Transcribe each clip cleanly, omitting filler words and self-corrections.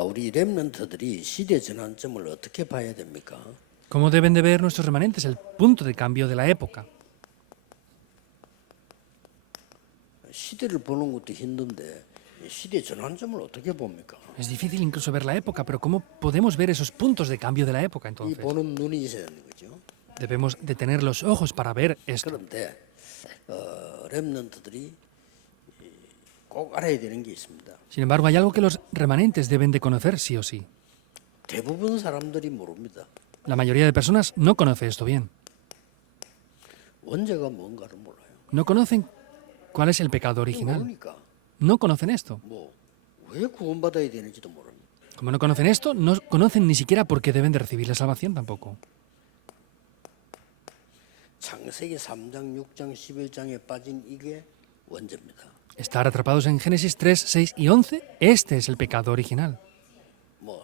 우리 렘넌트들이 시대 전환점을 어떻게 봐야 됩니까? ¿Cómo deben de ver nuestros remanentes el punto de cambio de la época? 시대를 보는 것도 힘든데 시대 전환점을 어떻게 봅니까? Es difícil incluso ver la época, pero ¿cómo podemos ver esos puntos de cambio de la época 이 entonces? 보는 눈이 있어야 하는 거죠. Debemos de tener los ojos para ver esto. 그런데 렘넌트들이 꼭 알아야 되는 게 있습니다. Sin embargo, hay algo que los remanentes deben de conocer sí o sí. 대부분 사람들이 모릅니다. La mayoría de personas no conoce esto bien. 원죄가 뭔가를 몰라요. No conocen cuál es el pecado original. 모르니까 No conocen esto. 왜 구원받아야 되는지도 모릅니다. Como no conocen esto, no conocen ni siquiera por qué deben de recibir la salvación tampoco. 창세기 3장, 6장, 11장에 빠진 이게 원죄입니다. Estar atrapados en Génesis 3, 6 y 11, este es el pecado original.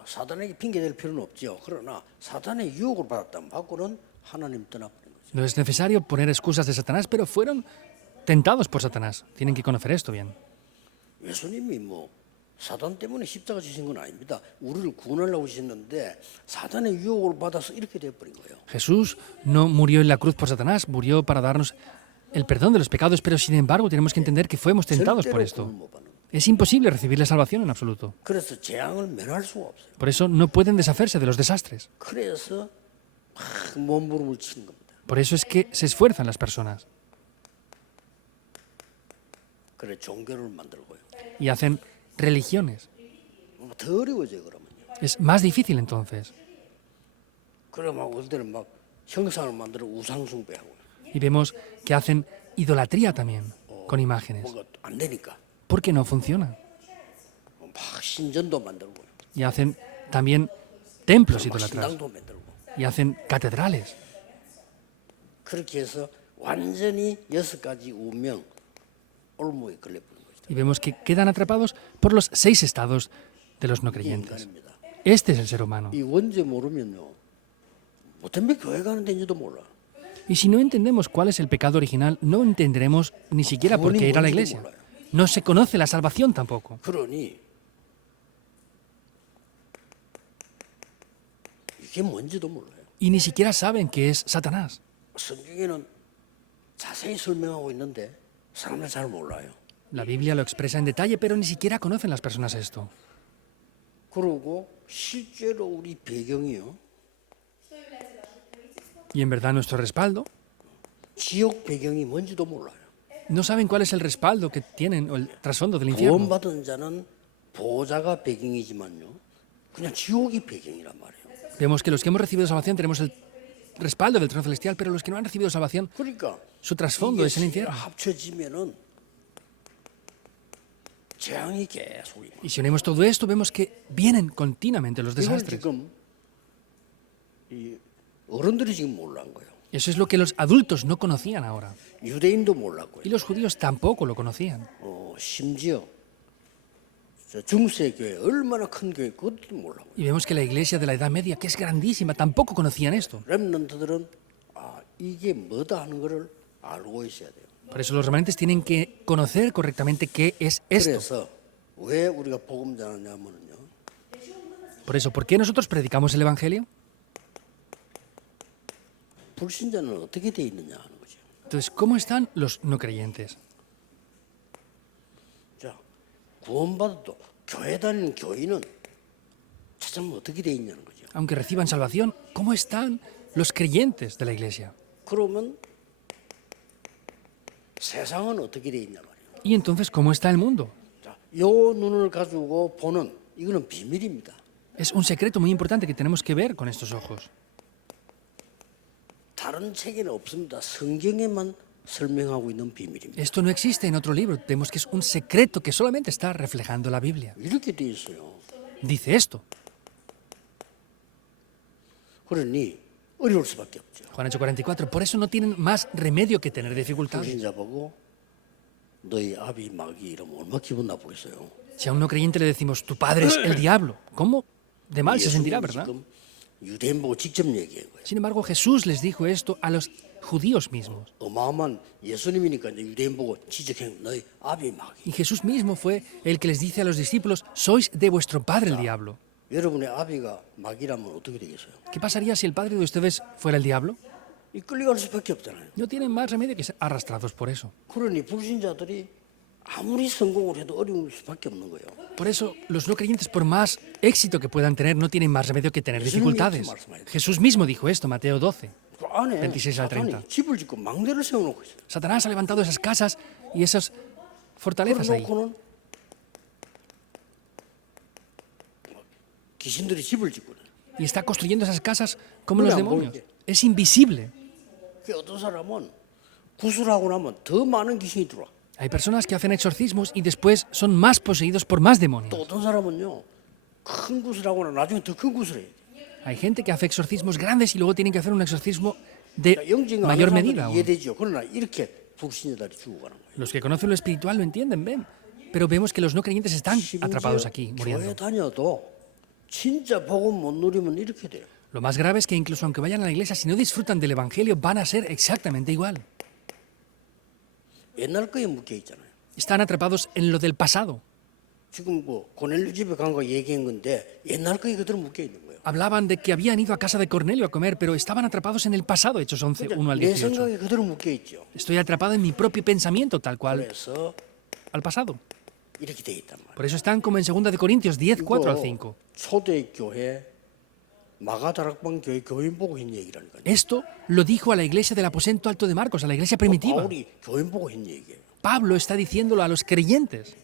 사단에게 핑계댈 필요는 없죠. 그러나 사단의 유혹을 받았다면 받고는 하나님 떠나버린 거죠. No es necesario poner excusas de Satanás, pero fueron tentados por Satanás. Tienen que conocer esto bien. 예수님이 사단 때문에 십자가 지신 건 아닙니다. 우리를 구원하려고 지셨는데 사단의 유혹을 받아서 이렇게 되어버린 거예요. Jesús no murió en la cruz por Satanás, murió para darnos el perdón de los pecados, pero sin embargo tenemos que entender que fuimos tentados por 절대로 esto. 구원 못 받는 거예요. Es imposible recibir la salvación en absoluto. 그래서 재앙을 면할 수가 없어요. Por eso no pueden deshacerse de los desastres. 그래서 막 몸부림을 치는 겁니다. Por eso es que se esfuerzan las personas 그래 종교를 만들고요. y hacen religiones. 더 어려워져요 그러면요. Es más difícil entonces. 그래 막 어떨 때는 막 형상을 만들어 우상 숭배하고 Y vemos que hacen idolatría también con imágenes. 뭐가 안 되니까 Porque no funciona. 막 신전도 만들고 Y hacen también templos idolatrados. 신당도 만들고 Y hacen catedrales. 그렇게 해서 완전히 6가지 운명 올무에 걸려버린 거죠. Y vemos que quedan atrapados por los 6 estados de los no creyentes. 인간입니다. Este es el ser humano. 이 원죄 모르면요 뭐 때문에 교회 가는 데인지도 몰라. Y si no entendemos cuál es el pecado original, no entenderemos ni siquiera por qué ir a la iglesia. No se conoce la salvación tampoco. 그러니 이게 뭔지도 몰라요. Y ni siquiera saben que es Satanás. 성경에는 자세히 설명하고 있는데 사람들 잘 몰라요. La Biblia lo expresa en detalle, pero ni siquiera conocen las personas esto. 그리고 실제로 우리 배경이요. Y en verdad nuestro respaldo, 지옥 배경이 뭔지도 몰라요. no saben cuál es el respaldo que tienen o el trasfondo del infierno. 구원받은 자는 보호자가 배경이지만요. 그냥 지옥이 배경이란 말이에요. Vemos que los que hemos recibido salvación tenemos el respaldo del trono celestial, pero los que no han recibido salvación, 그러니까 su trasfondo es el infierno. 합쳐지면은 재앙이 계속 임해요. Y si unimos todo esto, vemos que vienen continuamente los 이걸 desastres. 지금 이 어른들이 지금 몰란 거예요. Eso es lo que los adultos no conocían ahora. 유대인도 몰랐고요. Y los judíos tampoco lo conocían. 심지어 저 중세 교회 얼마나 큰 교회 그것도 몰라고요. Y vemos que la iglesia de la Edad Media, que es grandísima, tampoco conocían esto. 렘넌트들은 이게 뭐다 하는 거를 알고 있어야 돼요. Por eso los remanentes tienen que conocer correctamente qué es esto. 그래서 왜 우리가 복음 전하냐면요. Por eso, ¿por qué nosotros predicamos el Evangelio? 불신자는 어떻게 돼 있느냐 하는 거죠. Entonces, ¿cómo están los no creyentes? 자, 구원받아도 교회 다니는 교인은 찾으면 어떻게 돼 있냐는 거죠. Aunque reciban salvación, ¿cómo están los creyentes de la iglesia? 그러면 세상은 어떻게 돼 있냐 말이에요. Y entonces, ¿cómo está el mundo? 자, 요 눈을 가지고 보는 이거는 비밀입니다. Es un secreto muy importante que tenemos que ver con estos ojos. 다른 책에는 없습니다. 성경에만 설명하고 있는 비밀입니다. Esto no existe en otro libro. Vemos que es un secreto que solamente está reflejando la Biblia. 이렇게 돼 있어요. Dice esto. 그러니 어려울 수밖에 없죠. Juan 8:44. Por eso no tienen más remedio que tener dificultades. 불신자 보고 너희 아비 마귀 이러면 얼마나 기분 나쁘겠어요. Si a un no creyente le decimos, tu padre es el diablo, ¿cómo de mal se sentirá, 예수님이 verdad? 지금 유대인 보고 직접 얘기한 거예요. Sin embargo, Jesús les dijo esto a los judíos mismos. 어마어마한 예수님이니까 이제 유대인 보고 지적행 너희 아비 마귀. Y Jesús mismo fue el que les dice a los discípulos, sois de vuestro padre el diablo. 여러분의 아비가 마귀라면 어떻게 되겠어요? ¿Qué pasaría si el padre de ustedes fuera el diablo? 이 끌려갈 수밖에 없잖아요. No tienen más remedio que ser arrastrados por eso. 그러니 불신자들이 아무리 성공을 해도 어려울 수밖에 없는 거예요. Por eso, los no creyentes, por más éxito que puedan tener, no tienen más remedio que tener dificultades. Jesús mismo dijo esto, Mateo 12. 그 안에 26 al 사탄이 30. 집을 짓고 망대를 세워놓고 있어요. Satanás ha levantado esas casas y esas fortalezas ahí. 그래놓고는 귀신들이 집을 짓고 그래요. Y está construyendo esas casas como los Mira, demonios. porque- Es invisible. 그 어떤 사람은 구술하고 나면 더 많은 귀신이 들어와. Hay personas que hacen exorcismos y después son más poseídos por más 또 demonios. 어떤 사람은요 큰 구슬하고 나 나중에 더 큰 구슬 해요. Hay gente que hace exorcismos grandes y luego tienen que hacer un exorcismo de 영적인 mayor 아는 medida. 사람들이 aún. 이해되죠. 그러나 이렇게 불신자들이 죽어가는 거예요. Los que conocen lo espiritual lo entienden, ven. Pero vemos que los no creyentes están atrapados aquí, 교회 muriendo. 다녀도 진짜 복음 못 누리면 이렇게 돼요. Lo más grave es que incluso aunque vayan a la iglesia, si no disfrutan del Evangelio, van a ser exactamente igual. 옛날 거에 묶여 있잖아요. Están atrapados en lo del pasado. 지금 뭐 고넬료 집에 간 거 얘기한 건데 옛날 거에 그대로 묶여 있는 거예요. Hablaban de que habían ido a casa de Cornelio a comer, pero estaban atrapados en el pasado, Hechos 11, 1 al 내 18. 생각에 그대로 묶여 있죠. Estoy atrapado en mi propio pensamiento, tal cual, 그래서 al pasado. 이렇게 돼 있단 말이에요. Por eso están como en 2 de Corintios 10, 4 al 5. 초대교회 마가다락방 교회 교인 보고 했 얘기라니까요. Esto lo dijo a la iglesia del aposento alto de Marcos, a la iglesia primitiva. 바울이 교인 보고 했 얘기예요. Pablo está diciéndolo a los creyentes.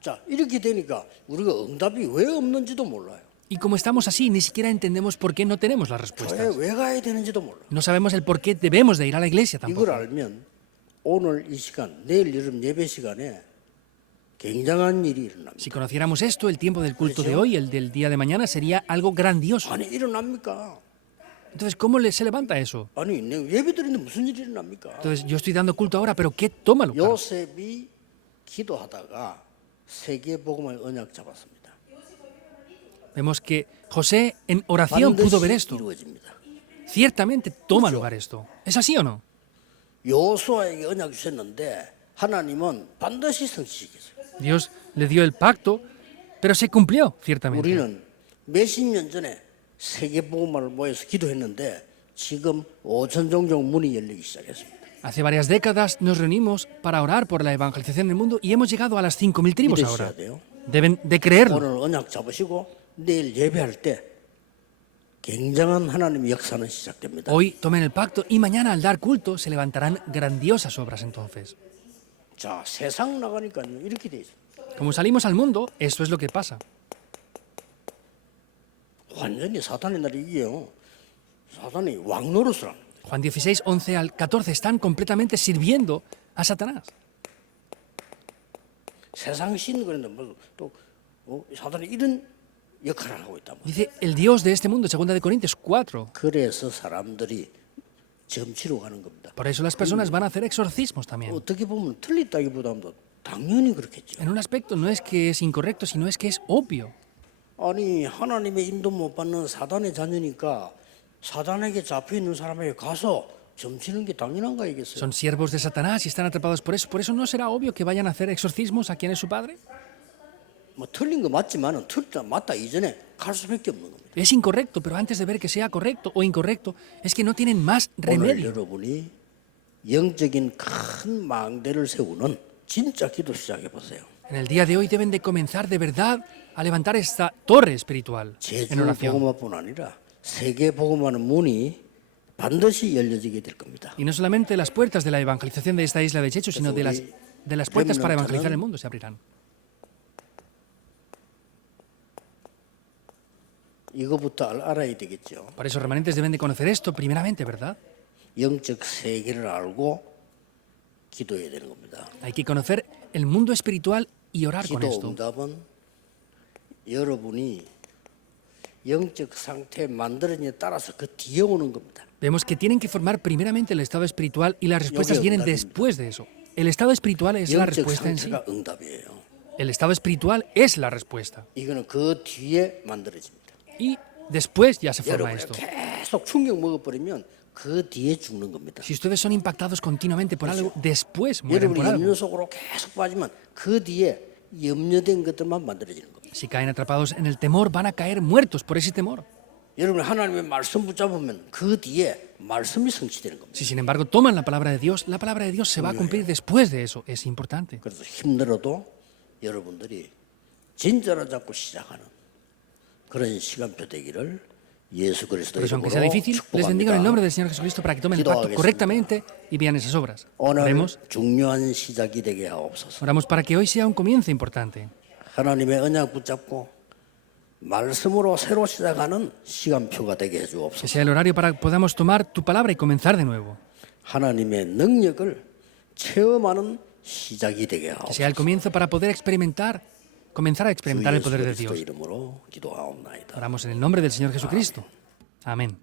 자, 이렇게 되니까 우리가 응답이 왜 없는지도 몰라요. Y como estamos así, ni siquiera entendemos por qué no tenemos las 교회 respuestas. 왜 가야 되는지도 몰라요. No sabemos el por qué debemos de ir a la iglesia 이걸 tampoco. 알면 오늘 이 시간, 내일 여름 예배 시간에 굉장한 일이 일어납니다. Si conociéramos esto, el tiempo del culto de hoy, el del día de mañana, sería algo grandioso. 아니 일어납니까? Entonces, ¿cómo se levanta eso? 아니 내 예배 드리는데 무슨 일이 일어납니까? Entonces, yo estoy dando culto ahora, pero ¿qué toma lugar? 요셉이 기도하다가 세계복음의 언약 잡았습니다. Vemos que José en oración pudo ver esto. 이루어집니다. Ciertamente toma lugar esto. ¿Es así o no? 요수아에게 언약 주셨는데 하나님은 반드시 성취시켰어요. Dios le dio el pacto, pero se cumplió, ciertamente. 우리는 몇십 년 전에 세계복음화를 모여서 기도했는데 지금 5천 종족 문이 열리기 시작했습니다. Hace varias décadas nos reunimos para orar por la evangelización del mundo y hemos llegado a las 5.000 tribus 믿으셔야 ahora. 돼요. Deben de creerlo. 오늘 언약 잡으시고 내일 예배할 때 굉장한 하나님의 역사는 시작됩니다. Hoy tomen el pacto y mañana al dar culto se levantarán grandiosas obras entonces. 자, 세상 나가니까요. 이렇게 돼 있어요. Como salimos al mundo, esto es lo que pasa. 완전히 사탄의 날이 이게요. 사탄이 왕 노릇을 합니다. Juan 16, 11 al 14 están completamente sirviendo a Satanás. 세상 신 그런데 뭐또 사탄이 이런 역할을 하고 있다. Dice el Dios de este mundo, 2 de Corintios 4. 그래서 사람들이 점치러 가는 겁니다. Por eso las personas van a hacer exorcismos también. 어떻게 보면 틀렸다기보다도 당연히 그렇겠죠. En un aspecto no es que es incorrecto, sino es que es obvio. 아니 하나님의 인도 못 받는 사단의 자녀니까 사단에게 잡혀 있는 사람에게 가서 점치는 게 당연한가 이겠어요? Son siervos de Satanás y están atrapados por eso. Por eso no será obvio que vayan a hacer exorcismos a quien es su padre. 뭐 틀린 거 맞지만은 틀다 맞다 이전에 갈 수밖에 없는 겁니다. Es incorrecto, pero antes de ver que sea correcto o incorrecto, es que no tienen más 오늘 remedio. 여러분이 영적인 큰 망대를 세우는 진짜 기도 시작해 보세요. En el día de hoy deben de comenzar de verdad a levantar esta torre espiritual 제주 en oración. 복음화뿐 아니라 세계 복음화는 문이 반드시 열려지게 될 겁니다. Y no solamente las puertas de la evangelización de esta isla de Checho, sino de las puertas para evangelizar el mundo se abrirán. 이거부터 알아야 되겠죠. Por eso remanentes deben de conocer esto primeramente, ¿verdad? 영적 세계를 알고 기도해야 되는 겁니다. Hay que conocer el mundo espiritual y orar con 기도 esto. 응답은 여러분이 영적 상태에 만들어지에 따라서 그 뒤에 오는 겁니다. Vemos que tienen que formar primeramente el estado espiritual y las respuestas Yo creo vienen que después de eso. El estado espiritual es la 영적 respuesta en sí. 상태가 응답이에요. El estado espiritual es la respuesta. 이거는 그 뒤에 만들어집니다. Y después ya se forma 여러분이 esto. 계속 충격 먹어버리면 그 뒤에 죽는 겁니다. Si ustedes son impactados continuamente por algo, después mueren 여러분이 por algo. 염려 속으로 계속 빠지면 그 뒤에 염려된 것들만 만들어지는 겁니다. Si caen atrapados en el temor, van a caer muertos por ese temor. 여러분이 하나님의 말씀 붙잡으면 그 뒤에 말씀이 성취되는 겁니다. Si sin embargo toman la palabra de Dios se va a cumplir después de eso. Es importante. 그래서 힘들어도 여러분들이 진짜로 잡고 시작하는 그런 시간표 되기를 예수 그리스도 Por eso, aunque sea 이름으로 difícil, les bendigo en el nombre 축복합니다. del Señor Jesucristo para que tomen el pacto correctamente y vean esas obras. 오늘 Oremos, 중요한 시작이 되게 하옵소서. oramos para que hoy sea un comienzo importante. 하나님의 언약 붙잡고 말씀으로 새로 시작하는 시간표가 되게 Que 해주옵소서. sea el horario para que podamos tomar tu palabra y comenzar de nuevo. 하나님의 능력을 체험하는 시작이 되게 Que sea el 하옵소서. comienzo para poder comenzar a experimentar el 주 poder de 예수 그리스도 Dios. 이름으로 기도하옵나이다. Oramos en el nombre del Señor Jesucristo. Amén.